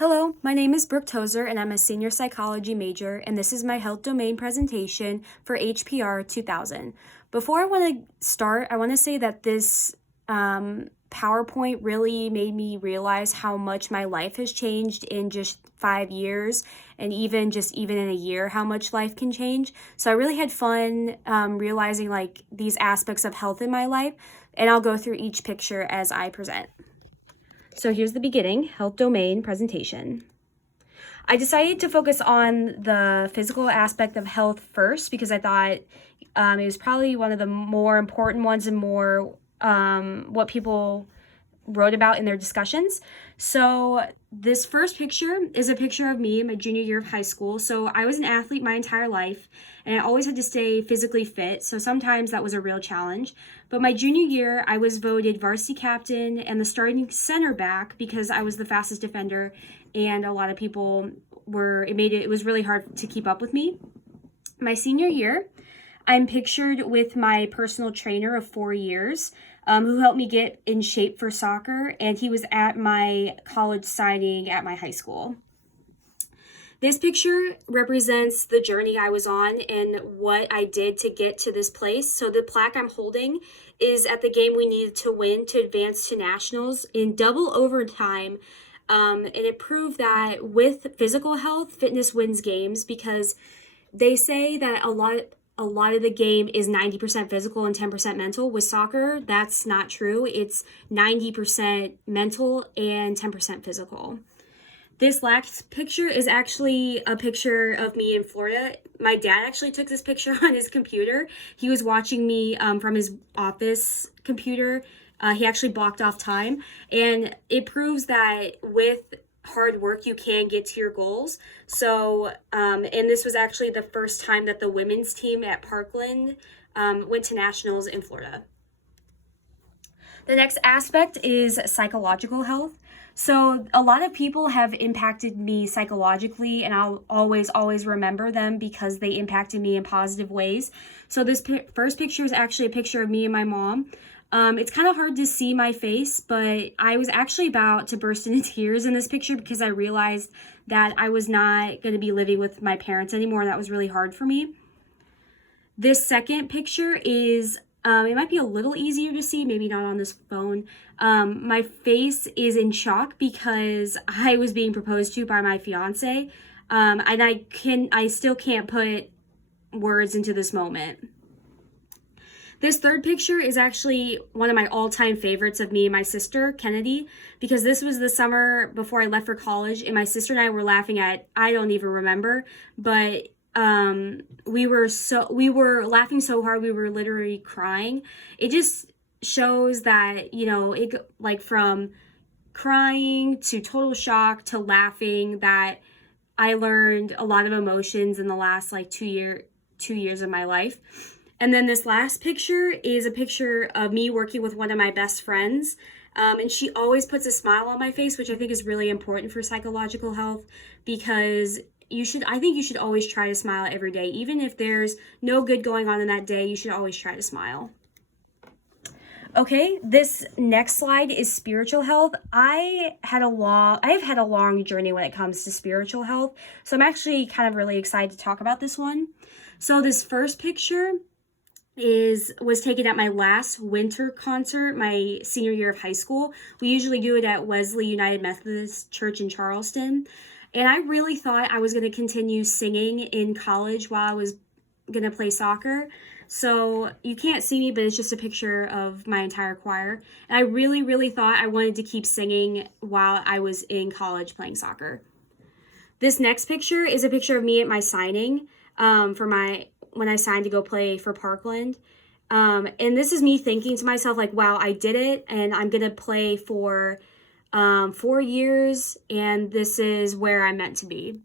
Hello, my name is Brooke Tozer and I'm a senior psychology major, and this is my health domain presentation for HPR 2000. Before I want to start, I want to say that this PowerPoint really made me realize how much my life has changed in just 5 years, and even in a year, how much life can change. So I really had fun realizing like these aspects of health in my life, and I'll go through each picture as I present. So here's the beginning, health domain presentation. I decided to focus on the physical aspect of health first because I thought it was probably one of the more important ones and more what people wrote about in their discussions. So this first picture is a picture of me in my junior year of high school. So I was an athlete my entire life, and I always had to stay physically fit. So sometimes that was a real challenge. But my junior year, I was voted varsity captain and the starting center back because I was the fastest defender, and a lot of people it was really hard to keep up with me. My senior year, I'm pictured with my personal trainer of 4 years, who helped me get in shape for soccer, and he was at my college signing at my high school. This picture represents the journey I was on and what I did to get to this place. So the plaque I'm holding is at the game we needed to win to advance to nationals in double overtime. And it proved that with physical health, fitness wins games, because they say that a lot of the game is 90% physical and 10% mental. With soccer, that's not true. It's 90% mental and 10% physical. This last picture is actually a picture of me in Florida. My dad actually took this picture on his computer. He was watching me from his office computer. He actually blocked off time, and it proves that with hard work you can get to your goals. So and this was actually the first time that the women's team at Parkland went to nationals in Florida. The next aspect is psychological health. So a lot of people have impacted me psychologically, and I'll always remember them because they impacted me in positive ways. So this first picture is actually a picture of me and my mom. It's kind of hard to see my face, but I was actually about to burst into tears in this picture because I realized that I was not going to be living with my parents anymore, and that was really hard for me. This second picture is, it might be a little easier to see, maybe not on this phone. My face is in shock because I was being proposed to by my fiance, and I still can't put words into this moment. This third picture is actually one of my all-time favorites of me and my sister, Kennedy, because this was the summer before I left for college, and my sister and I were laughing at, I don't even remember, but we were laughing so hard we were literally crying. It just shows that, it like from crying to total shock to laughing, that I learned a lot of emotions in the last 2 years of my life. And then this last picture is a picture of me working with one of my best friends. And she always puts a smile on my face, which I think is really important for psychological health, because I think you should always try to smile every day. Even if there's no good going on in that day, you should always try to smile. Okay, this next slide is spiritual health. I've had a long journey when it comes to spiritual health, so I'm actually kind of really excited to talk about this one. So this first picture was taken at my last winter concert, my senior year of high school. We usually do it at Wesley United Methodist Church in Charleston. And I really thought I was going to continue singing in college while I was going to play soccer. So you can't see me, but it's just a picture of my entire choir. And I really, really thought I wanted to keep singing while I was in college playing soccer. This next picture is a picture of me at my signing when I signed to go play for Parkland. And this is me thinking to myself, wow, I did it, and I'm going to play for 4 years, and this is where I'm meant to be.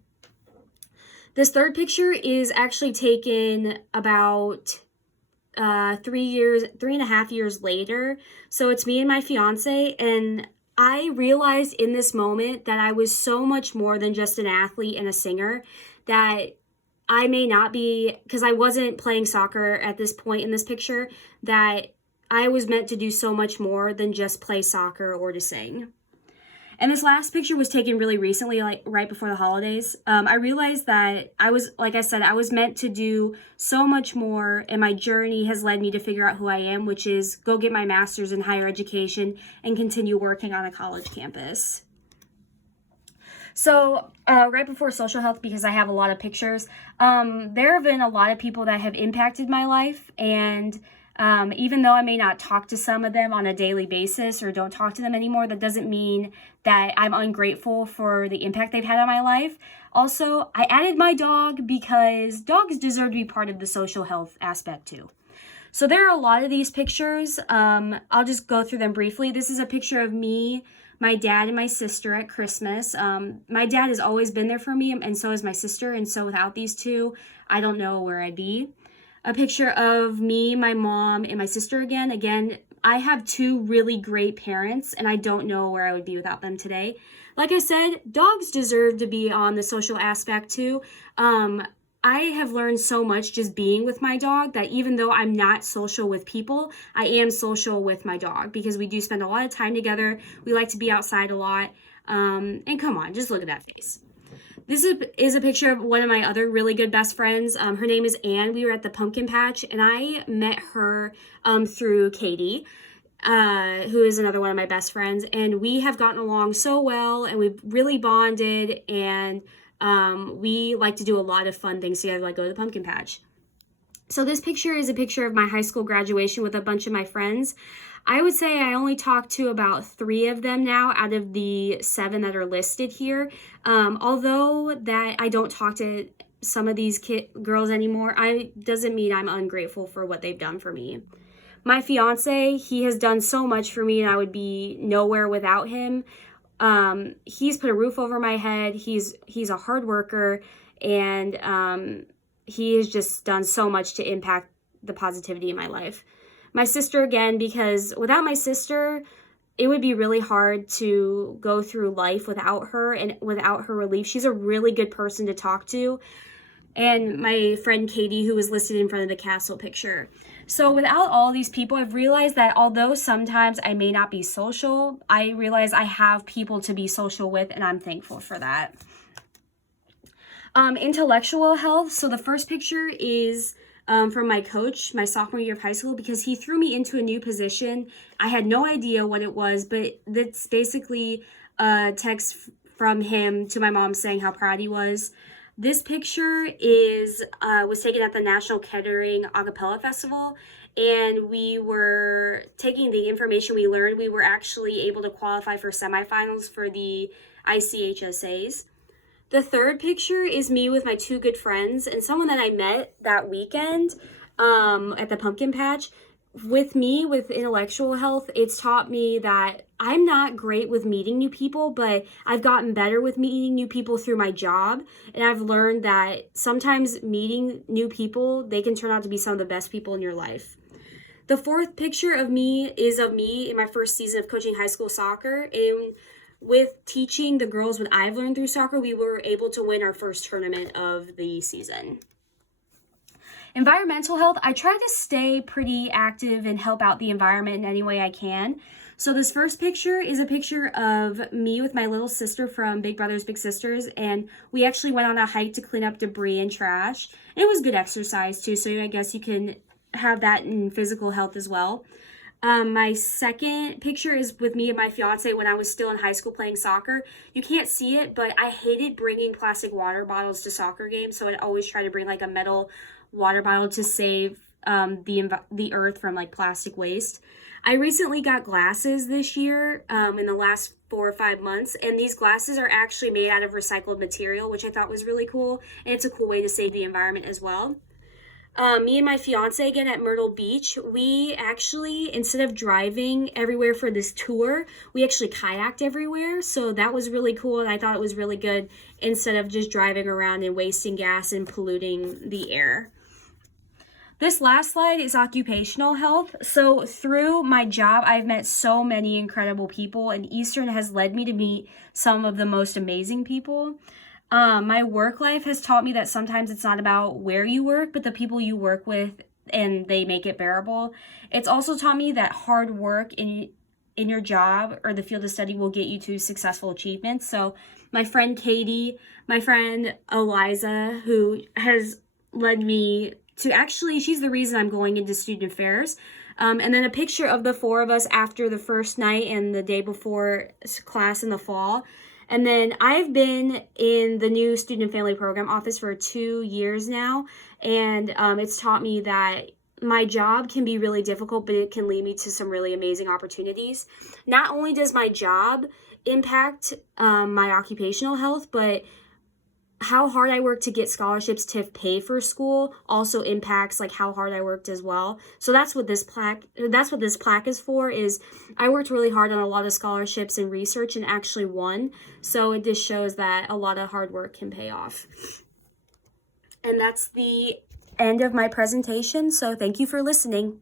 This third picture is actually taken about 3.5 years later. So it's me and my fiance, and I realized in this moment that I was so much more than just an athlete and a singer, that I may not be, because I wasn't playing soccer at this point in this picture, that I was meant to do so much more than just play soccer or to sing. And this last picture was taken really recently, like right before the holidays. I realized that I was, like I said, I was meant to do so much more, and my journey has led me to figure out who I am, which is go get my master's in higher education and continue working on a college campus. So right before social health, because I have a lot of pictures, there have been a lot of people that have impacted my life, and even though I may not talk to some of them on a daily basis or don't talk to them anymore, that doesn't mean that I'm ungrateful for the impact they've had on my life. Also, I added my dog because dogs deserve to be part of the social health aspect too. So there are a lot of these pictures. I'll just go through them briefly. This is a picture of me, my dad, and my sister at Christmas. My dad has always been there for me, and so has my sister. And so without these two, I don't know where I'd be. A picture of me, my mom, and my sister again. Again, I have two really great parents, and I don't know where I would be without them today. Like I said, dogs deserve to be on the social aspect too. I have learned so much just being with my dog that even though I'm not social with people, I am social with my dog because we do spend a lot of time together. We like to be outside a lot. And come on, just look at that face. This is a picture of one of my other really good best friends. Her name is Anne. We were at the pumpkin patch, and I met her through Katie, who is another one of my best friends. And we have gotten along so well, and we've really bonded, and we like to do a lot of fun things together, like go to the pumpkin patch. So this picture is a picture of my high school graduation with a bunch of my friends. I would say I only talked to about 3 of them now out of the 7 that are listed here. Although that I don't talk to some of these girls anymore, doesn't mean I'm ungrateful for what they've done for me. My fiance, he has done so much for me, and I would be nowhere without him. He's put a roof over my head. He's a hard worker, and he has just done so much to impact the positivity in my life. My sister, again, because without my sister, it would be really hard to go through life without her and without her relief. She's a really good person to talk to. And my friend Katie, who was listed in front of the castle picture. So without all these people, I've realized that although sometimes I may not be social, I realize I have people to be social with, and I'm thankful for that. Intellectual health. So the first picture is from my coach, my sophomore year of high school, because he threw me into a new position. I had no idea what it was, but that's basically a text from him to my mom saying how proud he was. This picture was taken at the National Kettering Acapella Festival, and we were taking the information we learned. We were actually able to qualify for semifinals for the ICHSAs. The third picture is me with my 2 good friends and someone that I met that weekend at the pumpkin patch. With me, with intellectual health, it's taught me that I'm not great with meeting new people, but I've gotten better with meeting new people through my job. And I've learned that sometimes meeting new people, they can turn out to be some of the best people in your life. The fourth picture of me is of me in my first season of coaching high school soccer. And with teaching the girls what I've learned through soccer, we were able to win our first tournament of the season. Environmental health, I try to stay pretty active and help out the environment in any way I can. So this first picture is a picture of me with my little sister from Big Brothers Big Sisters, and we actually went on a hike to clean up debris and trash. And it was good exercise too, so I guess you can have that in physical health as well. My second picture is with me and my fiance when I was still in high school playing soccer. You can't see it, but I hated bringing plastic water bottles to soccer games, so I'd always try to bring like a metal water bottle to save the earth from like plastic waste. I recently got glasses this year in the last 4 or 5 months, and these glasses are actually made out of recycled material, which I thought was really cool, and it's a cool way to save the environment as well. Me and my fiance again at Myrtle Beach, we actually, instead of driving everywhere for this tour, we actually kayaked everywhere. So that was really cool, and I thought it was really good instead of just driving around and wasting gas and polluting the air. This last slide is occupational health. So through my job, I've met so many incredible people, and Eastern has led me to meet some of the most amazing people. My work life has taught me that sometimes it's not about where you work, but the people you work with, and they make it bearable. It's also taught me that hard work and in your job or the field of study will get you to successful achievements. So my friend Katie, my friend Eliza, who has led me to actually, she's the reason I'm going into student affairs. And then a picture of the four of us after the first night and the day before class in the fall. And then I've been in the new Student Family Program office for 2 years now. And it's taught me that my job can be really difficult, but it can lead me to some really amazing opportunities. Not only does my job impact my occupational health, but how hard I work to get scholarships to pay for school also impacts like how hard I worked as well. So that's what this plaque is for, is I worked really hard on a lot of scholarships and research and actually won. So it just shows that a lot of hard work can pay off. And that's the end of my presentation. So thank you for listening.